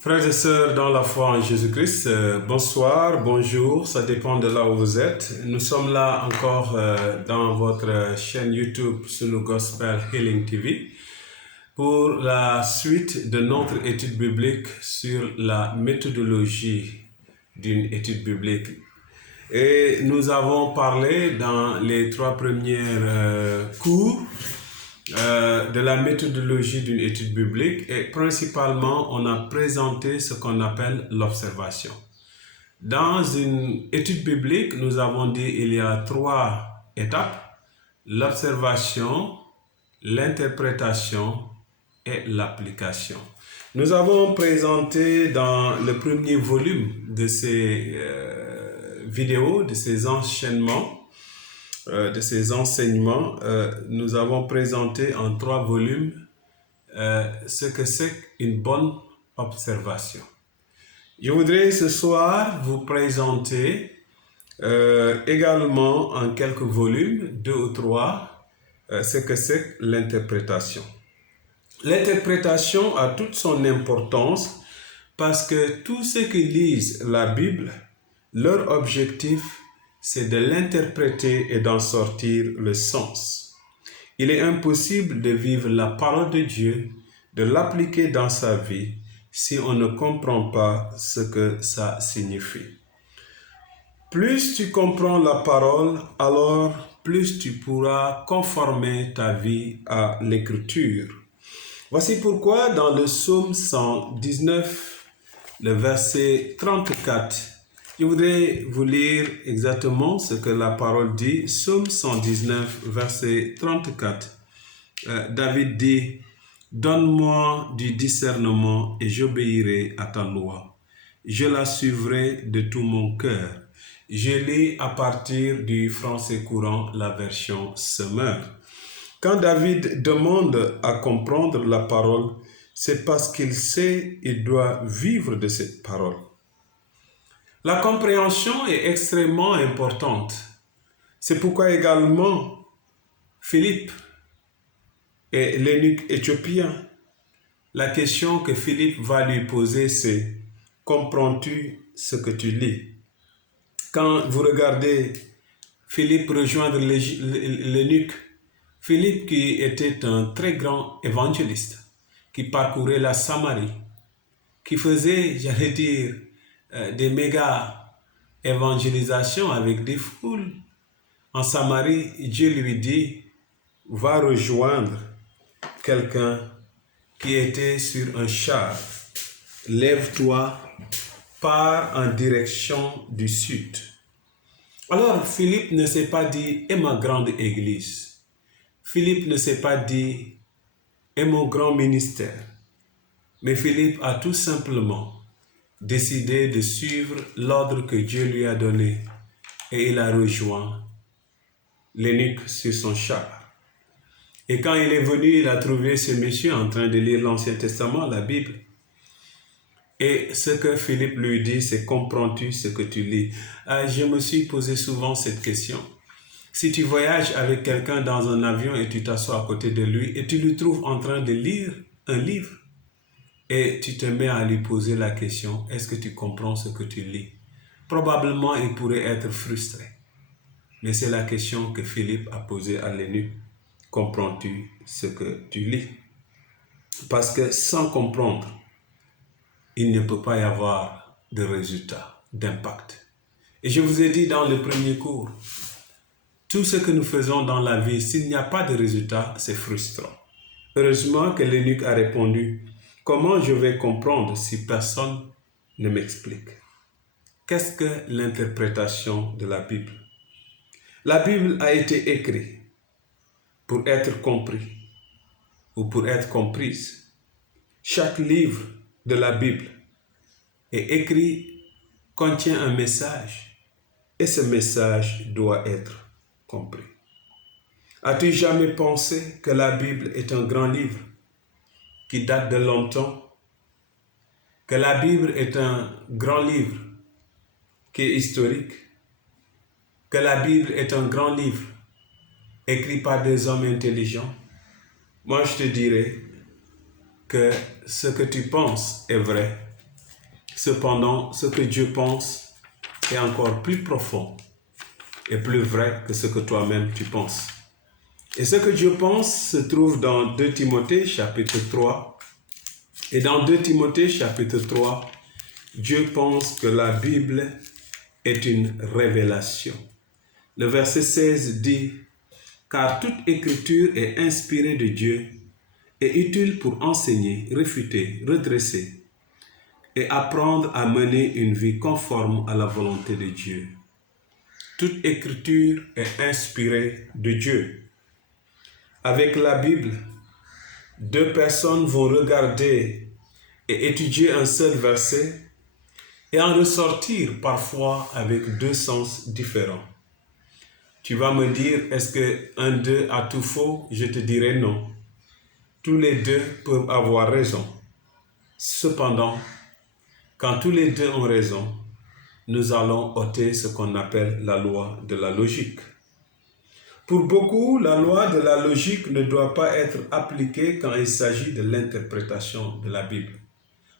Frères et sœurs dans la foi en Jésus-Christ, bonsoir, bonjour, ça dépend de là où vous êtes. Nous sommes là encore dans votre chaîne YouTube Sunu Gospel Healing TV pour la suite de notre étude biblique sur la méthodologie d'une étude biblique. Et nous avons parlé dans les 3 premiers cours de la méthodologie d'une étude biblique et principalement on a présenté ce qu'on appelle l'observation. Dans une étude biblique, nous avons dit il y a 3 étapes: l'observation, l'interprétation et l'application. Nous avons présenté dans le premier volume de ces vidéos, de ces enchaînements, de ces enseignements, nous avons présenté en 3 volumes ce que c'est une bonne observation. Je voudrais ce soir vous présenter également en quelques volumes, 2 ou 3, ce que c'est l'interprétation. L'interprétation a toute son importance parce que tous ceux qui lisent la Bible, leur objectif, c'est de l'interpréter et d'en sortir le sens. Il est impossible de vivre la parole de Dieu, de l'appliquer dans sa vie, si on ne comprend pas ce que ça signifie. Plus tu comprends la parole, alors plus tu pourras conformer ta vie à l'écriture. Voici pourquoi dans le psaume 119, le verset 34, je voudrais vous lire exactement ce que la parole dit. Psaume 119, verset 34. David dit: « Donne-moi du discernement et j'obéirai à ta loi. Je la suivrai de tout mon cœur. » Je lis à partir du français courant, la version Semeur. Quand David demande à comprendre la parole, c'est parce qu'il sait qu'il doit vivre de cette parole. La compréhension est extrêmement importante. C'est pourquoi également Philippe et l'eunuque éthiopien, la question que Philippe va lui poser, c'est: comprends-tu ce que tu lis? Quand vous regardez Philippe rejoindre l'eunuque, Philippe qui était un très grand évangéliste, qui parcourait la Samarie, qui faisait, j'allais dire, des méga évangélisations avec des foules. En Samarie, Dieu lui dit: va rejoindre quelqu'un qui était sur un char. Lève-toi, pars en direction du sud. Alors Philippe ne s'est pas dit: et ma grande église. Philippe ne s'est pas dit: et mon grand ministère. Mais Philippe a tout simplement décidé de suivre l'ordre que Dieu lui a donné et il a rejoint l'eunuque sur son char. Et quand il est venu, il a trouvé ce monsieur en train de lire l'Ancien Testament, la Bible. Et ce que Philippe lui dit, c'est: comprends-tu ce que tu lis? Je me suis posé souvent cette question. Si tu voyages avec quelqu'un dans un avion et tu t'assois à côté de lui et tu le trouves en train de lire un livre, et tu te mets à lui poser la question: est-ce que tu comprends ce que tu lis? Probablement, il pourrait être frustré. Mais c'est la question que Philippe a posée à l'eunuque: comprends-tu ce que tu lis? Parce que sans comprendre, il ne peut pas y avoir de résultat, d'impact. Et je vous ai dit dans le premier cours, tout ce que nous faisons dans la vie, s'il n'y a pas de résultat, c'est frustrant. Heureusement que l'eunuque a répondu: comment je vais comprendre si personne ne m'explique? Qu'est-ce que l'interprétation de la Bible? La Bible a été écrite pour être compris ou pour être comprise. Chaque livre de la Bible est écrit, contient un message et ce message doit être compris. As-tu jamais pensé que la Bible est un grand livre qui date de longtemps? Que la Bible est un grand livre qui est historique? Que la Bible est un grand livre écrit par des hommes intelligents? Moi, je te dirais que ce que tu penses est vrai, Cependant, ce que Dieu pense est encore plus profond et plus vrai que ce que toi-même tu penses. Et ce que Dieu pense se trouve dans 2 Timothée chapitre 3. Et dans 2 Timothée chapitre 3, Dieu pense que la Bible est une révélation. Le verset 16 dit « Car toute écriture est inspirée de Dieu et utile pour enseigner, réfuter, redresser et apprendre à mener une vie conforme à la volonté de Dieu. » Toute écriture est inspirée de Dieu. Avec la Bible, 2 personnes vont regarder et étudier un seul verset et en ressortir parfois avec 2 sens différents. Tu vas me dire, est-ce que un d'eux a tout faux? Je te dirai non. Tous les 2 peuvent avoir raison. Cependant, quand tous les 2 ont raison, nous allons ôter ce qu'on appelle la loi de la logique. Pour beaucoup, la loi de la logique ne doit pas être appliquée quand il s'agit de l'interprétation de la Bible.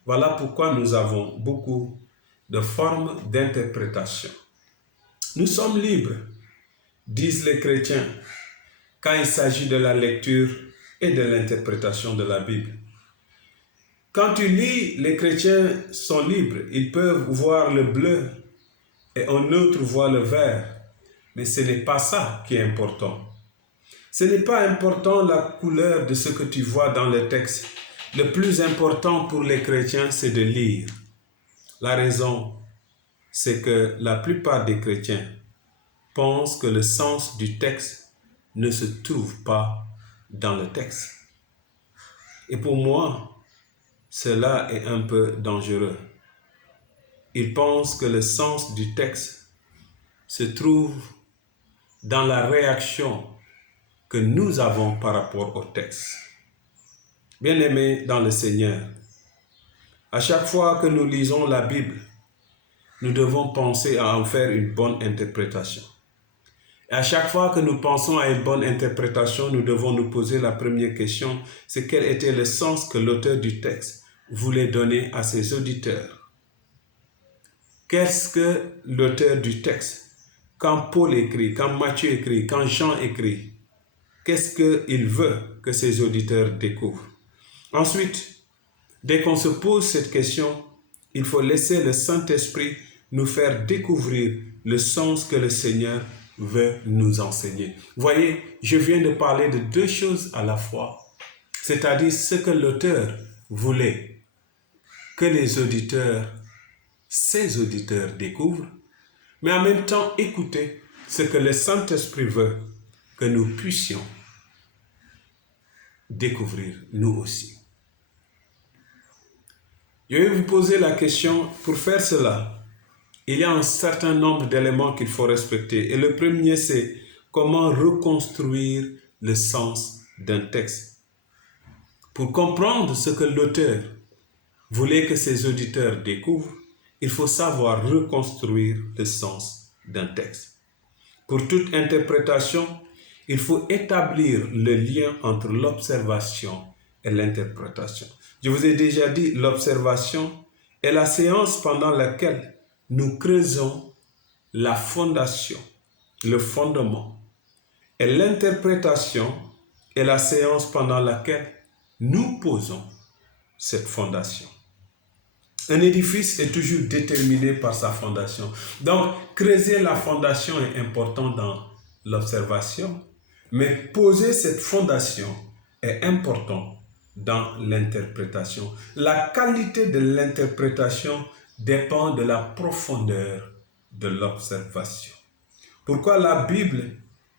Voilà pourquoi nous avons beaucoup de formes d'interprétation. Nous sommes libres, disent les chrétiens, quand il s'agit de la lecture et de l'interprétation de la Bible. Quand tu lis, les chrétiens sont libres. Ils peuvent voir le bleu et un autre voit le vert. Mais ce n'est pas ça qui est important. Ce n'est pas important la couleur de ce que tu vois dans le texte. Le plus important pour les chrétiens, c'est de lire. La raison, c'est que la plupart des chrétiens pensent que le sens du texte ne se trouve pas dans le texte. Et pour moi, cela est un peu dangereux. Ils pensent que le sens du texte se trouve dans la réaction que nous avons par rapport au texte. Bien-aimés dans le Seigneur, à chaque fois que nous lisons la Bible, nous devons penser à en faire une bonne interprétation. Et à chaque fois que nous pensons à une bonne interprétation, nous devons nous poser la première question, c'est quel était le sens que l'auteur du texte voulait donner à ses auditeurs. Qu'est-ce que l'auteur du texte, quand Paul écrit, quand Matthieu écrit, quand Jean écrit, qu'est-ce qu'il veut que ses auditeurs découvrent? Ensuite, dès qu'on se pose cette question, il faut laisser le Saint-Esprit nous faire découvrir le sens que le Seigneur veut nous enseigner. Voyez, je viens de parler de 2 choses à la fois, c'est-à-dire ce que l'auteur voulait que les auditeurs, ses auditeurs découvrent, mais en même temps écouter ce que le Saint-Esprit veut que nous puissions découvrir nous aussi. Je vais vous poser la question, pour faire cela, il y a un certain nombre d'éléments qu'il faut respecter. Et le premier, c'est comment reconstruire le sens d'un texte. Pour comprendre ce que l'auteur voulait que ses auditeurs découvrent, il faut savoir reconstruire le sens d'un texte. Pour toute interprétation, il faut établir le lien entre l'observation et l'interprétation. Je vous ai déjà dit, l'observation est la séance pendant laquelle nous creusons la fondation, le fondement. Et l'interprétation est la séance pendant laquelle nous posons cette fondation. Un édifice est toujours déterminé par sa fondation. Donc, creuser la fondation est important dans l'observation, mais poser cette fondation est important dans l'interprétation. La qualité de l'interprétation dépend de la profondeur de l'observation. Pourquoi la Bible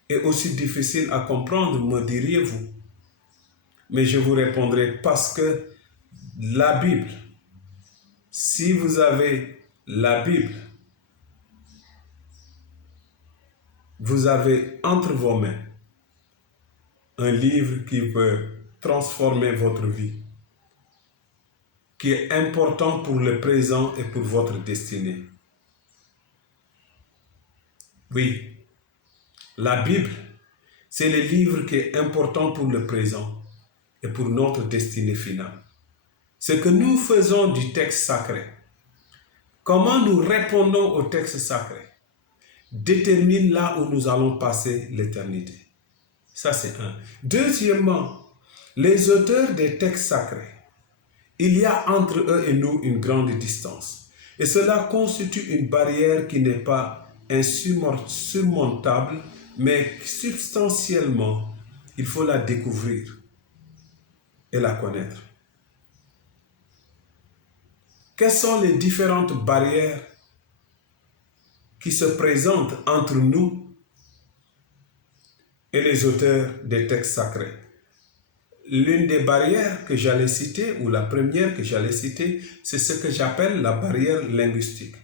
est aussi difficile à comprendre, me diriez-vous? Mais je vous répondrai parce que la Bible, si vous avez la Bible, vous avez entre vos mains un livre qui peut transformer votre vie, qui est important pour le présent et pour votre destinée. Oui, la Bible, c'est le livre qui est important pour le présent et pour notre destinée finale. Ce que nous faisons du texte sacré, comment nous répondons au texte sacré détermine là où nous allons passer l'éternité. Ça, c'est un. Deuxièmement, les auteurs des textes sacrés, il y a entre eux et nous une grande distance. Et cela constitue une barrière qui n'est pas insurmontable, mais substantiellement, il faut la découvrir et la connaître. Quelles sont les différentes barrières qui se présentent entre nous et les auteurs des textes sacrés? L'une des barrières que j'allais citer, ou la première que j'allais citer, c'est ce que j'appelle la barrière linguistique.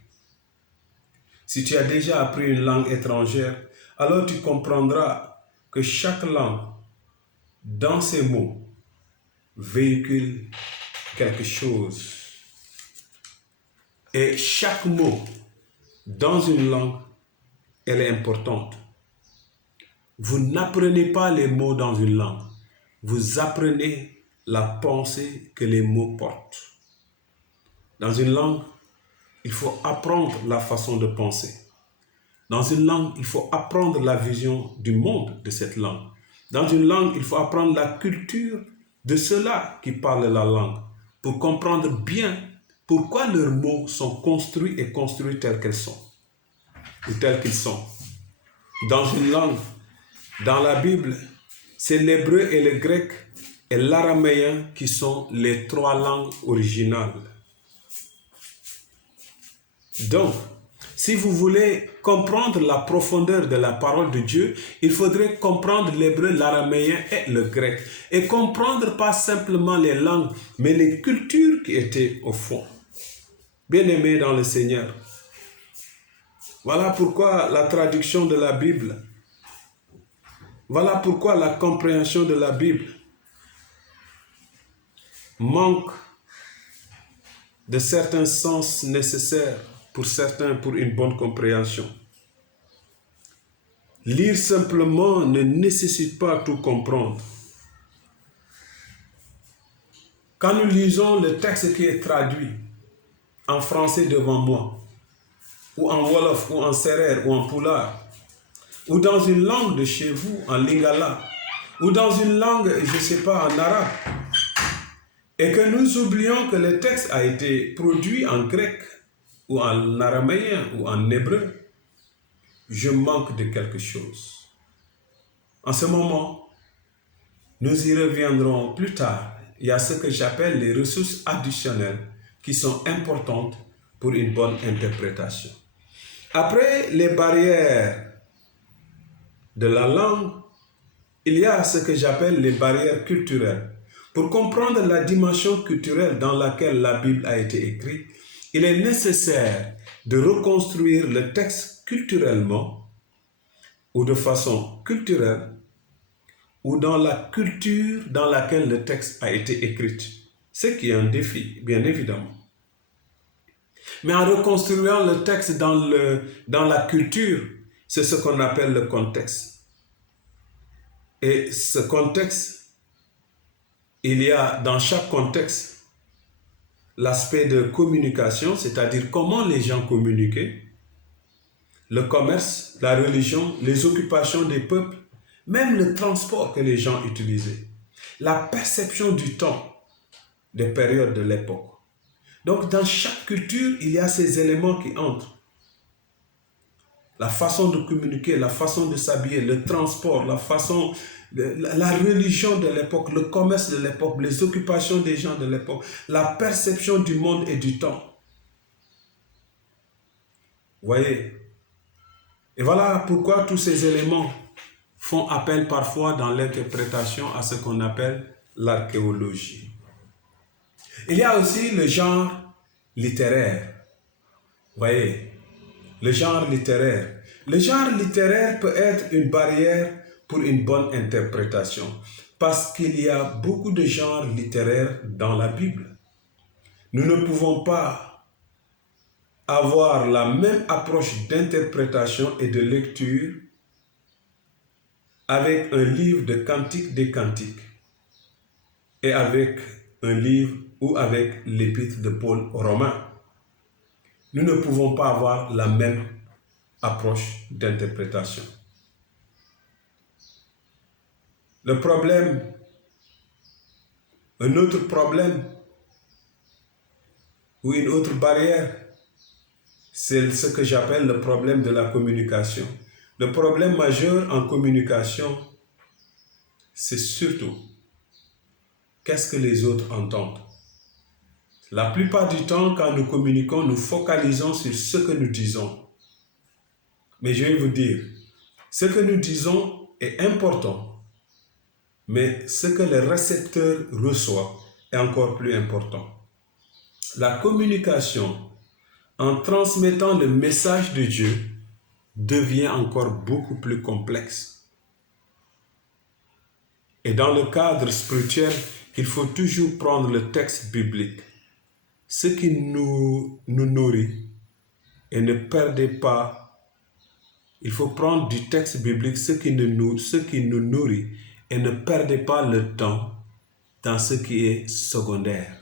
Si tu as déjà appris une langue étrangère, alors tu comprendras que chaque langue, dans ses mots, véhicule quelque chose. Et chaque mot, dans une langue, elle est importante. Vous n'apprenez pas les mots dans une langue. Vous apprenez la pensée que les mots portent. Dans une langue, il faut apprendre la façon de penser. Dans une langue, il faut apprendre la vision du monde de cette langue. Dans une langue, il faut apprendre la culture de ceux-là qui parlent la langue pour comprendre bien pourquoi leurs mots sont construits et construits tels qu'elles sont ou tels qu'ils sont. Dans une langue, dans la Bible, c'est l'hébreu et le grec et l'araméen qui sont les trois langues originales. Donc, si vous voulez comprendre la profondeur de la parole de Dieu, il faudrait comprendre l'hébreu, l'araméen et le grec. Et comprendre pas simplement les langues, mais les cultures qui étaient au fond. Bien-aimés dans le Seigneur, voilà pourquoi la traduction de la Bible, voilà pourquoi la compréhension de la Bible manque de certains sens nécessaires pour certains pour une bonne compréhension. Lire simplement ne nécessite pas tout comprendre. Quand nous lisons le texte qui est traduit en français devant moi, ou en Wolof, ou en Serer, ou en Pulaar, ou dans une langue de chez vous, en Lingala, ou dans une langue, je ne sais pas, en arabe, et que nous oublions que le texte a été produit en grec, ou en araméen, ou en hébreu, je manque de quelque chose. En ce moment, nous y reviendrons plus tard. Il y a ce que j'appelle les ressources additionnelles qui sont importantes pour une bonne interprétation. Après les barrières de la langue, il y a ce que j'appelle les barrières culturelles. Pour comprendre la dimension culturelle dans laquelle la Bible a été écrite, il est nécessaire de reconstruire le texte culturellement ou de façon culturelle ou dans la culture dans laquelle le texte a été écrit. Ce qui est un défi, bien évidemment. Mais en reconstruisant le texte dans la culture, c'est ce qu'on appelle le contexte. Et ce contexte, il y a dans chaque contexte l'aspect de communication, c'est-à-dire comment les gens communiquaient, le commerce, la religion, les occupations des peuples, même le transport que les gens utilisaient, la perception du temps, des périodes de l'époque. Donc dans chaque culture, il y a ces éléments qui entrent. La façon de communiquer, la façon de s'habiller, le transport, la religion de l'époque, le commerce de l'époque, les occupations des gens de l'époque, la perception du monde et du temps. Vous voyez? Et voilà pourquoi tous ces éléments font appel parfois dans l'interprétation à ce qu'on appelle l'archéologie. Il y a aussi le genre littéraire. Vous voyez? Le genre littéraire. Le genre littéraire peut être une barrière pour une bonne interprétation parce qu'il y a beaucoup de genres littéraires dans la Bible. Nous ne pouvons pas avoir la même approche d'interprétation et de lecture avec un livre de Cantiques des Cantiques et avec un livre ou avec l'épître de Paul aux Romains. nous ne pouvons pas avoir la même approche d'interprétation. Le problème, un autre problème ou une autre barrière, c'est ce que j'appelle le problème de la communication. Le problème majeur en communication, c'est surtout qu'est-ce que les autres entendent. La plupart du temps, quand nous communiquons, nous focalisons sur ce que nous disons. Mais je vais vous dire, ce que nous disons est important, mais ce que le récepteur reçoit est encore plus important. La communication, en transmettant le message de Dieu, devient encore beaucoup plus complexe. Et dans le cadre spirituel, il faut toujours prendre le texte biblique, ce qui nous nourrit, et ne perdez pas. Il faut prendre du texte biblique ce qui nous nourrit et ne perdez pas le temps dans ce qui est secondaire.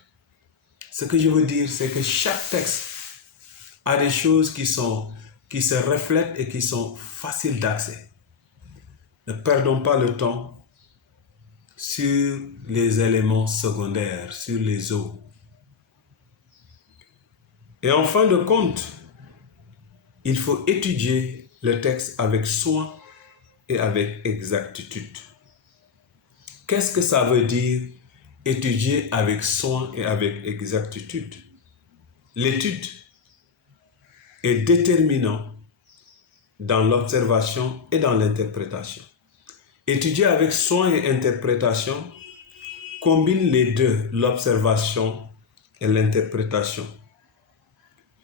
Ce que je veux dire, c'est que chaque texte a des choses qui se reflètent et qui sont faciles d'accès. Ne perdons pas le temps sur les éléments secondaires, sur les eaux. Et en fin de compte, il faut étudier le texte avec soin et avec exactitude. Qu'est-ce que ça veut dire étudier avec soin et avec exactitude? L'étude est déterminante dans l'observation et dans l'interprétation. Étudier avec soin et interprétation combine les deux, l'observation et l'interprétation.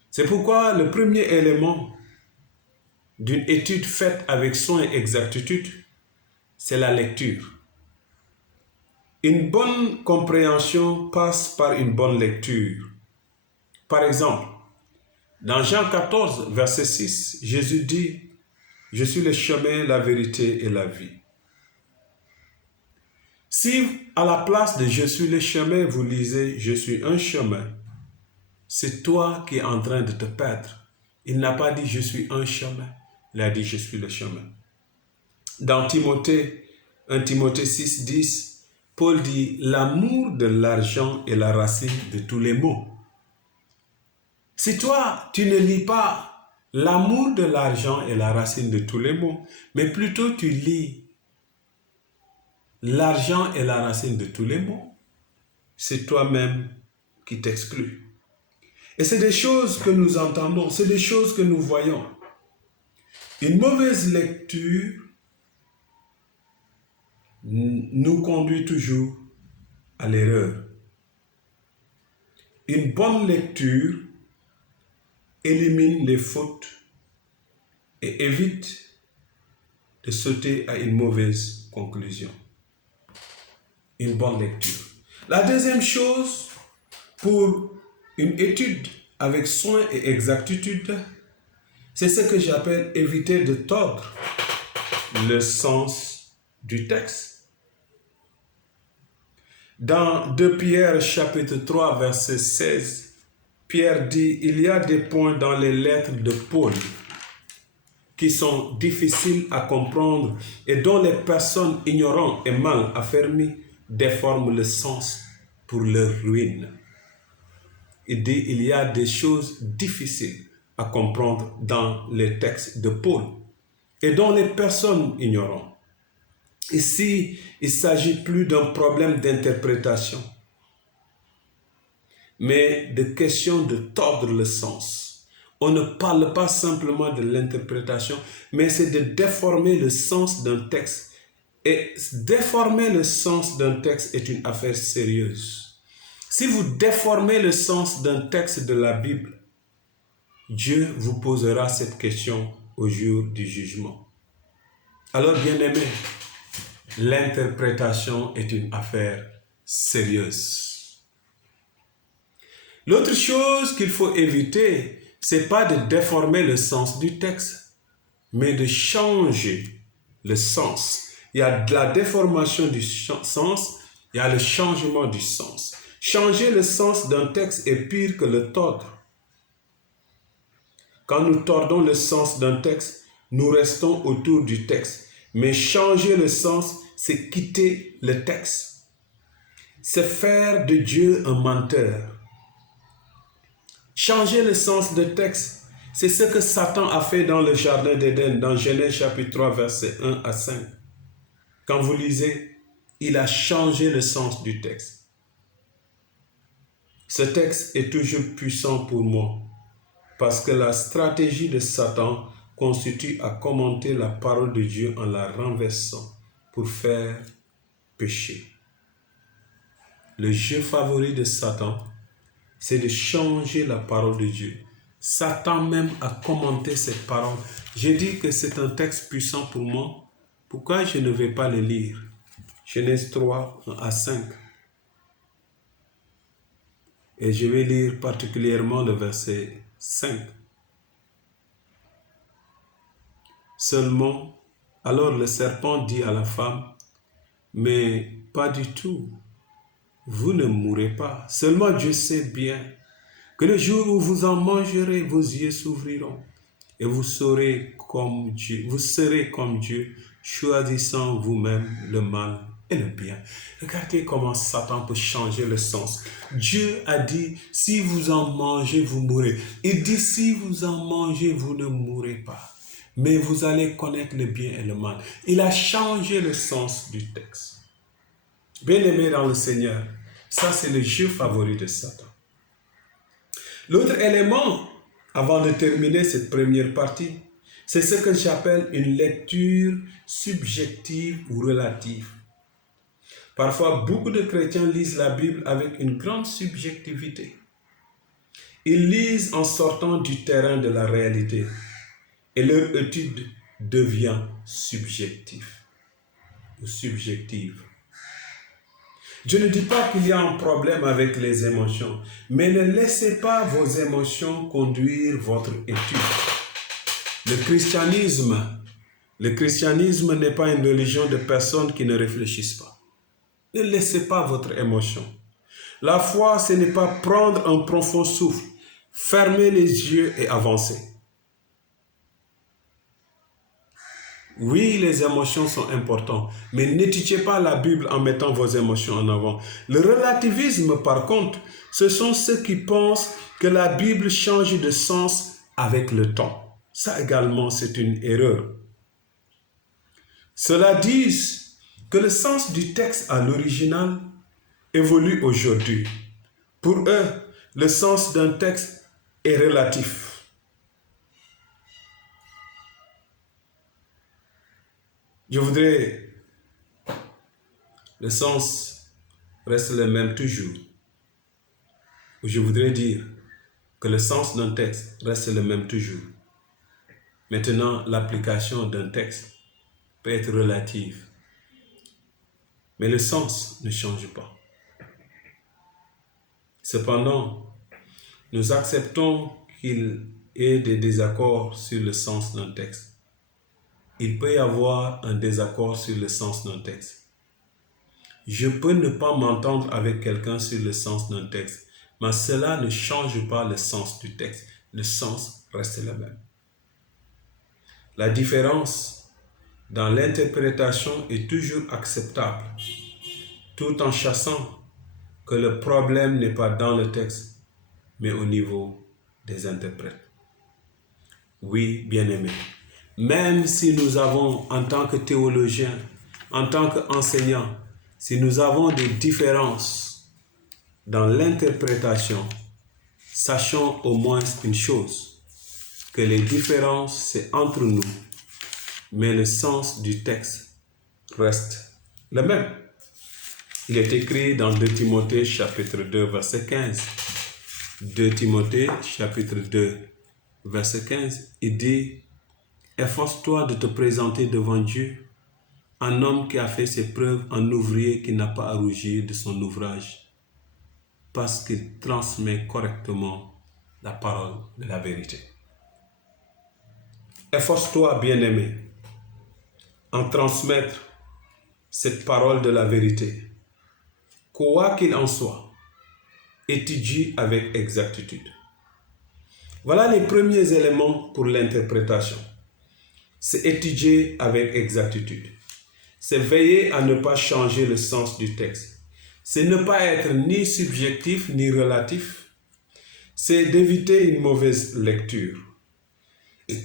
C'est pourquoi le premier élément d'une étude faite avec soin et exactitude, c'est la lecture. Une bonne compréhension passe par une bonne lecture. Par exemple, dans Jean 14, verset 6, Jésus dit, « Je suis le chemin, la vérité et la vie. » Si à la place de « Je suis le chemin », vous lisez « Je suis un chemin », c'est toi qui es en train de te perdre. Il n'a pas dit « Je suis un chemin », il a dit « Je suis le chemin ». Dans Timothée, 1 Timothée 6, 10, Paul dit « L'amour de l'argent est la racine de tous les maux. » Si toi, tu ne lis pas « L'amour de l'argent est la racine de tous les maux », mais plutôt tu lis « L'argent est la racine de tous les maux », c'est toi-même qui t'exclus. Et c'est des choses que nous entendons, c'est des choses que nous voyons. Une mauvaise lecture nous conduit toujours à l'erreur. Une bonne lecture élimine les fautes et évite de sauter à une mauvaise conclusion. Une bonne lecture. La deuxième chose, pour une étude avec soin et exactitude, c'est ce que j'appelle éviter de tordre le sens du texte. Dans 2 Pierre chapitre 3 verset 16, Pierre dit, il y a des points dans les lettres de Paul qui sont difficiles à comprendre et dont les personnes ignorantes et mal affermies déforment le sens pour leur ruine. Il dit, il y a des choses difficiles à comprendre dans les textes de Paul et dont les personnes ignorent. Ici, il ne s'agit plus d'un problème d'interprétation, mais de question de tordre le sens. On ne parle pas simplement de l'interprétation, mais c'est de déformer le sens d'un texte. Et déformer le sens d'un texte est une affaire sérieuse. Si vous déformez le sens d'un texte de la Bible, Dieu vous posera cette question au jour du jugement. Alors, bien-aimés, l'interprétation est une affaire sérieuse. L'autre chose qu'il faut éviter, c'est pas de déformer le sens du texte, mais de changer le sens. Il y a de la déformation du sens, il y a le changement du sens. Changer le sens d'un texte est pire que le tordre. Quand nous tordons le sens d'un texte, nous restons autour du texte. Mais changer le sens, c'est quitter le texte. C'est faire de Dieu un menteur. Changer le sens de texte, c'est ce que Satan a fait dans le jardin d'Éden, dans Genèse chapitre 3, versets 1 à 5. Quand vous lisez, il a changé le sens du texte. Ce texte est toujours puissant pour moi, parce que la stratégie de Satan constitue à commenter la parole de Dieu en la renversant pour faire pécher. Le jeu favori de Satan, c'est de changer la parole de Dieu. Satan même a commenté cette parole. J'ai dit que c'est un texte puissant pour moi. Pourquoi je ne vais pas le lire? Genèse 3, 1 à 5. Et je vais lire particulièrement le verset 5. Seulement, alors le serpent dit à la femme, mais pas du tout, vous ne mourrez pas. Seulement Dieu sait bien que le jour où vous en mangerez, vos yeux s'ouvriront et vous serez comme Dieu, choisissant vous-même le mal et le bien. Regardez comment Satan peut changer le sens. Dieu a dit, si vous en mangez, vous mourrez. Il dit, si vous en mangez, vous ne mourrez pas. Mais vous allez connaître le bien et le mal. Il a changé le sens du texte. Bien-aimé dans le Seigneur, ça c'est le jeu favori de Satan. L'autre élément, avant de terminer cette première partie, c'est ce que j'appelle une lecture subjective ou relative. Parfois, beaucoup de chrétiens lisent la Bible avec une grande subjectivité. Ils lisent en sortant du terrain de la réalité et leur étude devient subjective ou subjective. Je ne dis pas qu'il y a un problème avec les émotions, mais ne laissez pas vos émotions conduire votre étude. Le christianisme n'est pas une religion de personnes qui ne réfléchissent pas. Ne laissez pas votre émotion. La foi, ce n'est pas prendre un profond souffle, fermer les yeux et avancer. Oui, les émotions sont importantes, mais n'étudiez pas la Bible en mettant vos émotions en avant. Le relativisme, par contre, ce sont ceux qui pensent que la Bible change de sens avec le temps. Ça également, c'est une erreur. Cela dit que le sens du texte à l'original évolue aujourd'hui. Pour eux, le sens d'un texte est relatif. Je voudrais, le sens reste le même toujours. Je voudrais dire que le sens d'un texte reste le même toujours. Maintenant, l'application d'un texte peut être relative, mais le sens ne change pas. Cependant, nous acceptons qu'il y ait des désaccords sur le sens d'un texte. Il peut y avoir un désaccord sur le sens d'un texte. Je peux ne pas m'entendre avec quelqu'un sur le sens d'un texte, mais cela ne change pas le sens du texte. Le sens reste le même. La différence dans l'interprétation est toujours acceptable, tout en chassant que le problème n'est pas dans le texte, mais au niveau des interprètes. Oui, bien-aimés, même si nous avons, en tant que théologiens, en tant qu'enseignants, si nous avons des différences dans l'interprétation, sachons au moins une chose, que les différences, c'est entre nous, mais le sens du texte reste le même. Il est écrit dans 2 Timothée chapitre 2 verset 15. 2 Timothée chapitre 2 verset 15, il dit « Efforce-toi de te présenter devant Dieu, un homme qui a fait ses preuves, un ouvrier qui n'a pas à rougir de son ouvrage, parce qu'il transmet correctement la parole de la vérité. » Efforce-toi, bien-aimé, en transmettre cette parole de la vérité. Quoi qu'il en soit, étudie avec exactitude. Voilà les premiers éléments pour l'interprétation. C'est étudier avec exactitude. C'est veiller à ne pas changer le sens du texte. C'est ne pas être ni subjectif ni relatif. C'est d'éviter une mauvaise lecture.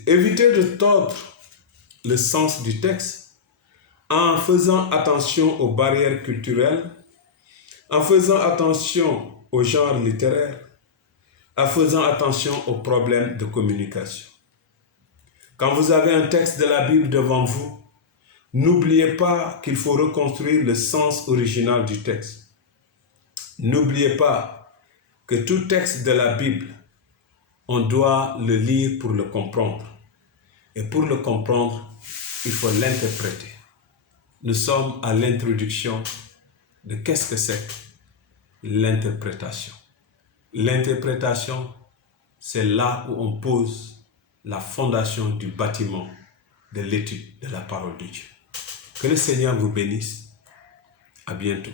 Éviter de tordre le sens du texte en faisant attention aux barrières culturelles, en faisant attention au genre littéraire, en faisant attention aux problèmes de communication. Quand vous avez un texte de la Bible devant vous, n'oubliez pas qu'il faut reconstruire le sens original du texte. N'oubliez pas que tout texte de la Bible, on doit le lire pour le comprendre. Et pour le comprendre, il faut l'interpréter. Nous sommes à l'introduction de qu'est-ce que c'est l'interprétation. L'interprétation, c'est là où on pose la fondation du bâtiment de l'étude de la parole de Dieu. Que le Seigneur vous bénisse. À bientôt.